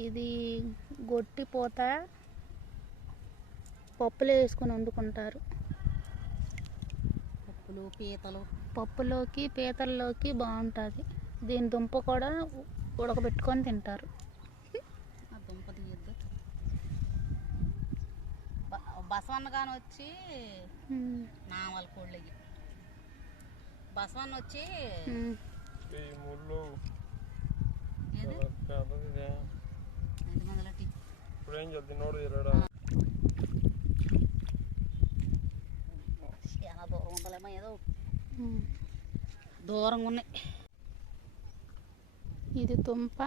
ఇది గొట్టి పోత పప్పులో వేసుకొని వండుకుంటారు. పప్పులు పీతలు? పప్పులోకి పీతల్లోకి బాగుంటుంది. దీని దుంప కూడా ఉడకబెట్టుకొని తింటారు. ఆ దుంప తీయద్దు. బసవన్న గాని వచ్చి. నామల కోళ్ళకి బసవన్న వచ్చి ఉమ్. ఈ ముళ్ళు ఏది పెద్దదిదే ఐదు మందలటి ఇప్పుడు దూరం ఉండాలేమో ఏదో. దూరంగా ఉన్నాయి ఇది దుంప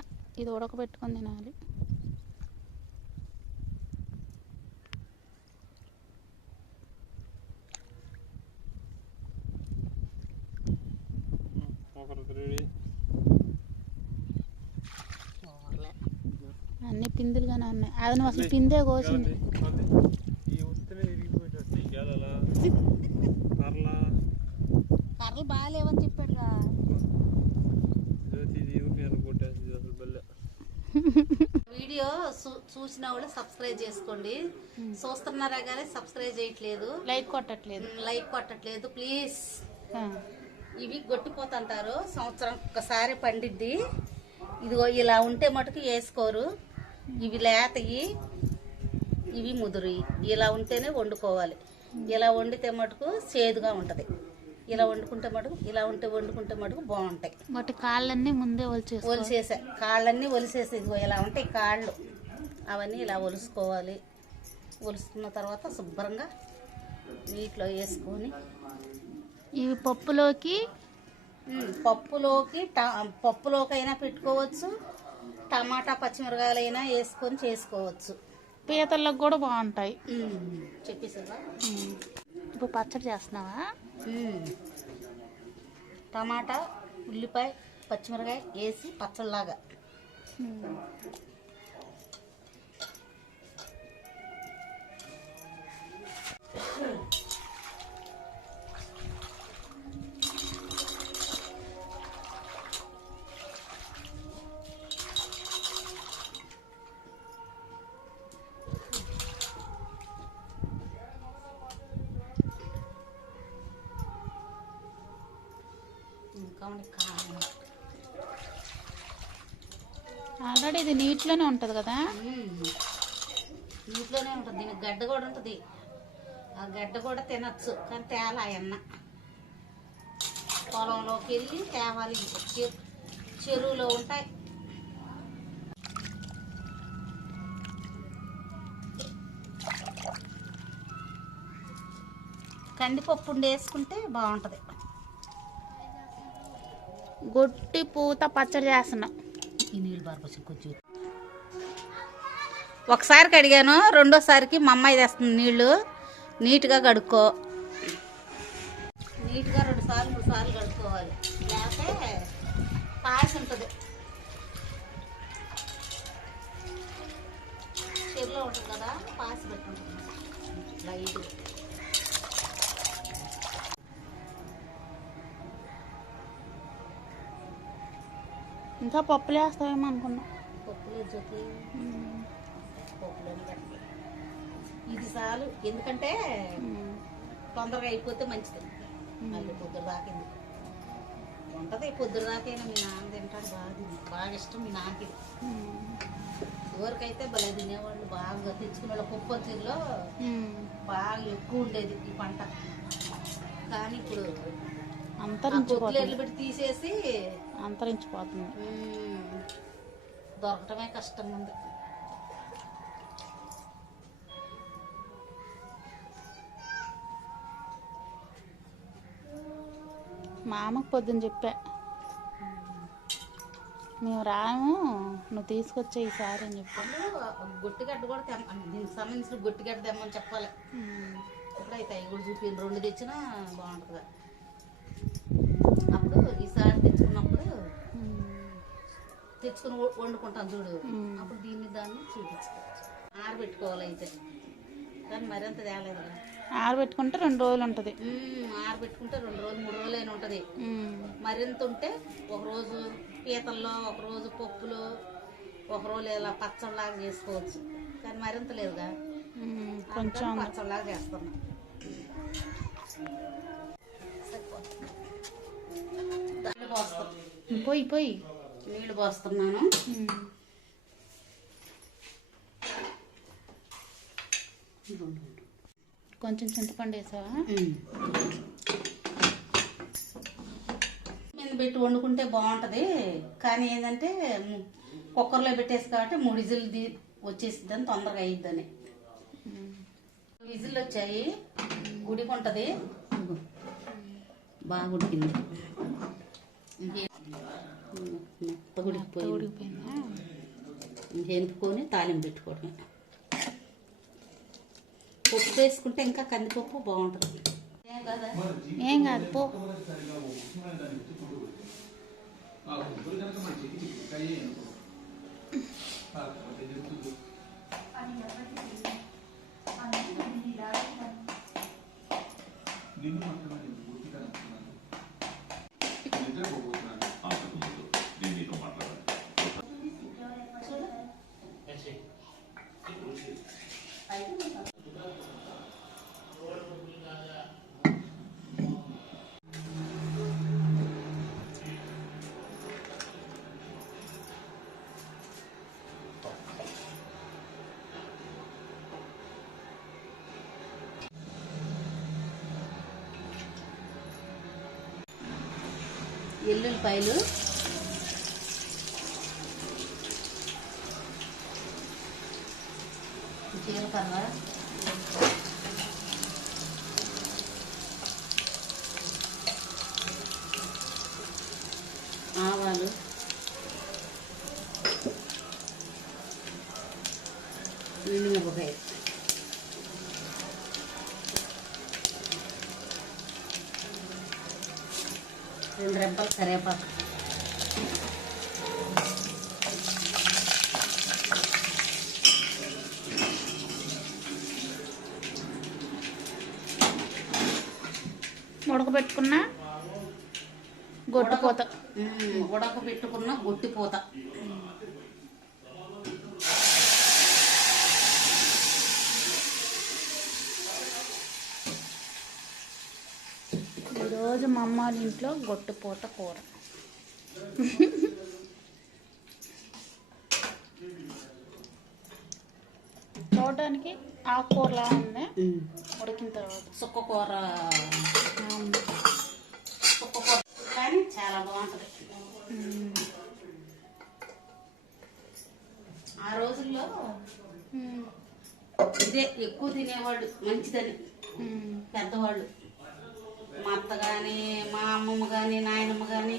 ఇది ఉడకబెట్టుకొని తినాలి ఒకరు రెడీ అన్ని పిందులుగానే ఉన్నాయి. అది నువ్వు అసలు పిందే కోసింది. కర్రలు బాగాలేవని అసలు బల్లె. వీడియో చూసిన వాళ్ళు సబ్స్క్రైబ్ చేసుకోండి. చూస్తున్నారా కానీ సబ్స్క్రైబ్ చేయట్లేదు. లైట్ కొట్టట్లేదు. లైక్ కొట్టట్లేదు ప్లీజ్. ఇవి గొట్టిపోతుంటారు సంవత్సరం ఒకసారి పండిద్ది. ఇదిగో ఇలా ఉంటే మటుకు వేసుకోరు. ఇవి లేతయి ఇవి ముదురు ఇలా ఉంటేనే వండుకోవాలి. ఇలా వండితే మటుకు చేదుగా ఉంటుంది. ఇలా వండుకుంటే మటుకు ఇలా ఉంటే వండుకుంటే మటుకు బాగుంటాయి. వాటి కాళ్ళన్నీ ముందే ఒలిచేసుకో. ఒలిసేసా కాళ్ళన్నీ ఒలిసేసి ఇలా ఉంటాయి కాళ్ళు. అవన్నీ ఇలా ఒలుసుకోవాలి. ఒలుసుకున్న తర్వాత శుభ్రంగా నీటిలో వేసుకొని ఇవి పప్పులోకి? పప్పులోకి ట- పప్పులోకైనా పెట్టుకోవచ్చు. టమాటా పచ్చిమిరకాయలైనా వేసుకొని చేసుకోవచ్చు. పీతలకు కూడా బాగుంటాయి. చెప్పేసావా. ఇప్పుడు పచ్చడి చేస్తున్నావా. టమాటా ఉల్లిపాయ పచ్చిమిరకాయ వేసి పచ్చళ్ళలాగా. ఉమ్. ఇంకా ఆల్రెడీ ఇది నీటిలోనే ఉంటుంది కదా? నీటిలోనే ఉంటుంది. దీనికి గడ్డ కూడా ఉంటుంది. ఆ గడ్డ కూడా తినచ్చు కానీ తేలా అన్న పొలంలోకి వెళ్ళి తేవాలి. చెరువులో ఉంటాయి. కందిపప్పు ఉండి వేసుకుంటే బాగుంటుంది. గొట్టి పూత పచ్చడి చేస్తున్నాం. ఒకసారి కడిగాను రెండోసారికి మా అమ్మాయి తెస్తుంది నీళ్ళు. నీట్గా కడుక్కో. నీట్గా రెండు సార్లు మూడు సార్లు కడుక్కోవాలి. లేకపోతే పాయసం ఉంటుంది. చెరులో ఉంటుంది కదా పాయసం పెట్టుకుంటుంది. లైట్గా. ఇంకా పప్పులు వేస్తావేమో అనుకున్నా. ఇది చాలు. ఎందుకంటే తొందరగా అయిపోతే మంచిది. మళ్ళీ పొద్దురు దాకింది ఉంటుంది పొద్దురు దాకైనా మీ నాన్న తింటాడు బాగా తిని బాగా ఇష్టం మీ నాన్నకి. ఇదివరకైతే భలే తినేవాళ్ళు బాగా తెచ్చుకునే వాళ్ళు పప్పు బాగా ఎక్కువ ఉండేది ఈ పంట. కానీ ఇప్పుడు అంతరించిపోతుంది. తీసేసి అంతరించిపోతుంది. దొరకటమే కష్టంగా ఉంది మా అమ్మకు పొద్దున్న చెప్పా. మేము రాము నువ్వు తీసుకొచ్చే ఈసారి అని చెప్పా. అప్పుడు గొట్టిగడ్డ కూడా తెమ్మ దీనికి సంబంధించిన గొట్టిగడ్డ తెమ్మని చెప్పాలి. ఎప్పుడైతే అవి కూడా చూపి రెండు తెచ్చినా బాగుంటుంది. అప్పుడు ఈసారి తెచ్చుకున్నప్పుడు తెచ్చుకుని వండుకుంటాం చూడు. అప్పుడు దీన్ని దాన్ని చూపించుకోవచ్చు. ఆరబెట్టుకోవాలి అయితే. కానీ మరింత తేలేదు ఆరబెట్టుకుంటే రెండు రోజులు ఉంటుంది. ఆరబెట్టుకుంటే రెండు రోజులు మూడు రోజులు అయినా ఉంటుంది మరింత ఉంటే ఒక రోజు పీతల్లో ఒక రోజు పప్పులో ఒక రోజు ఇలా పచ్చడిలాగా చేసుకోవచ్చు. కానీ మరింత లేదుగా. కొంచెం పచ్చడిలాగా చేస్తున్నా. పోయి పోయి. నీళ్ళు పోస్తున్నాను. కొంచెం చింతపండు వేసావా? మీద పెట్టి వండుకుంటే బాగుంటుంది. కానీ ఏంటంటే కుక్కర్లో పెట్టేసి కాబట్టి మూడు విజిల్ ది వచ్చేసిద్దని తొందరగా అయ్యిద్దని విజిల్ వచ్చాయి. ఉడికుంటది ఇదిగో. బాగా ఉడికింది. ఇంకే- మెత్తగా ఉడికిపోయింది ఇంకెంపుకొని తాలింపు పెట్టుకోవడమే. పప్పు వేసుకుంటే ఇంకా కందిపప్పు బాగుంటుంది. ఏం కదా ఏం కాదు పో ఎల్లుల్లిపాయలు ఉడకబెట్టుకున్నా ఉమ్, ఉడకబెట్టుకున్న గొట్టిపోత ఈరోజు మా అమ్మ వాళ్ళ ఇంట్లో గొట్టుపోత కూర. చూడడానికి ఆకుకూరలా ఉంది. ఉడికిన తర్వాత. సుక్క కూర కానీ చాలా బాగుంటుంది. ఆ రోజుల్లో ఇదే ఎక్కువ తినేవాళ్ళు మంచిదని. పెద్దవాళ్ళు. మా అత్త కానీ మా అమ్మమ్మ కానీ నాయనమ్మ కానీ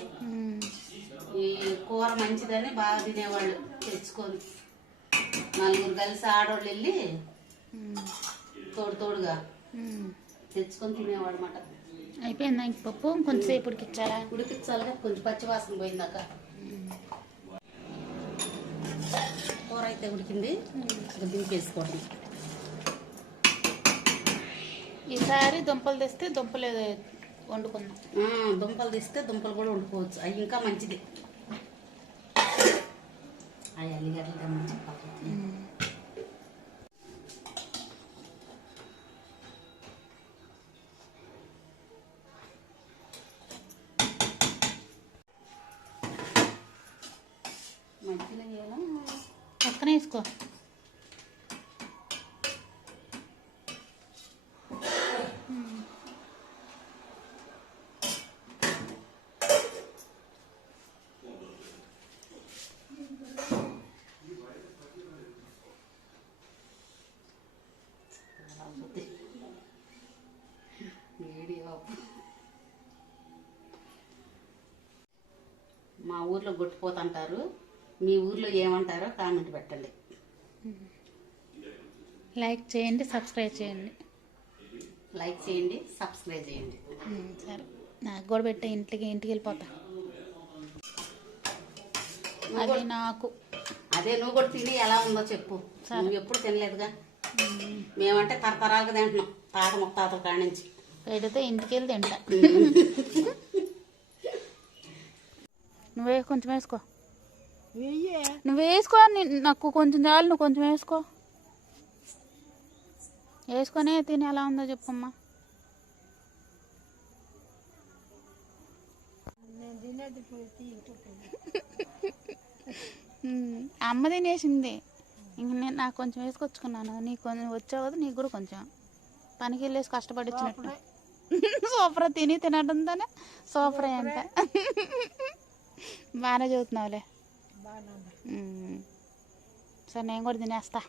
ఈ కూర మంచిదని బాగా తినేవాళ్ళు తెచ్చుకొని. నలుగురు కలిసి ఆడవాళ్ళు వెళ్ళి తోడు తోడుగా తెచ్చుకొని తినేవాడు మాట అయిపోయిందా ఇంక పప్పు? కొంచెంసేపు ఉడికిచ్చాలా ఉడికించాలిగా కొంచెం పచ్చివాసన పోయిందాక. కూర అయితే ఉడికింది. ఇక దింపేసుకోవడం ఈసారి దుంపలు తెస్తే దుంపలు వండుకుందాం. దుంపలు తీస్తే దుంపలు కూడా వండుకోవచ్చు. అవి ఇంకా మంచిది. అవి అల్లిగడ్డలు తెమ్మని వేసుకో మా ఊర్లో గొట్టిపోతుంటారు. మీ ఊర్లో ఏమంటారో కామెంట్ పెట్టండి. లైక్ చేయండి సబ్స్క్రైబ్ చేయండి. లైక్ చేయండి సబ్స్క్రైబ్ చేయండి. సరే. నాకు కూడా పెట్టే ఇంటికి ఇంటికి వెళ్ళిపోతా. అది నాకు. అదే నువ్వు కూడా తిని ఎలా ఉందో చెప్పు. నువ్వు ఎప్పుడు తినలేదుగా? మేమంటే తరతరాలుగా తింటున్నాం తాత ముత్తాతల కాడి నుంచి పెడితే ఇంటికి వెళ్ళి తింటా. నువ్వే కొంచెం వేసుకో. నువ్వు వేసుకో నాకు కొంచెం చాలు నువ్వు కొంచెం వేసుకో. వేసుకొనే తిని ఎలా ఉందో చెప్పమ్మా. అమ్మ తినేసింది. ఇంక నేను నాకు కొంచెం వేసుకొచ్చుకున్నాను. నీకు కొంచెం వచ్చావు కదా నీకు కూడా కొంచెం. పనికి వెళ్ళేసి కష్టపడి వచ్చినట్టు సూపర్ తిని తినడంతోనే సూపర్ అంట. బాగానే చదువుతున్నావులే. సరే నేను కూడా తినేస్తా.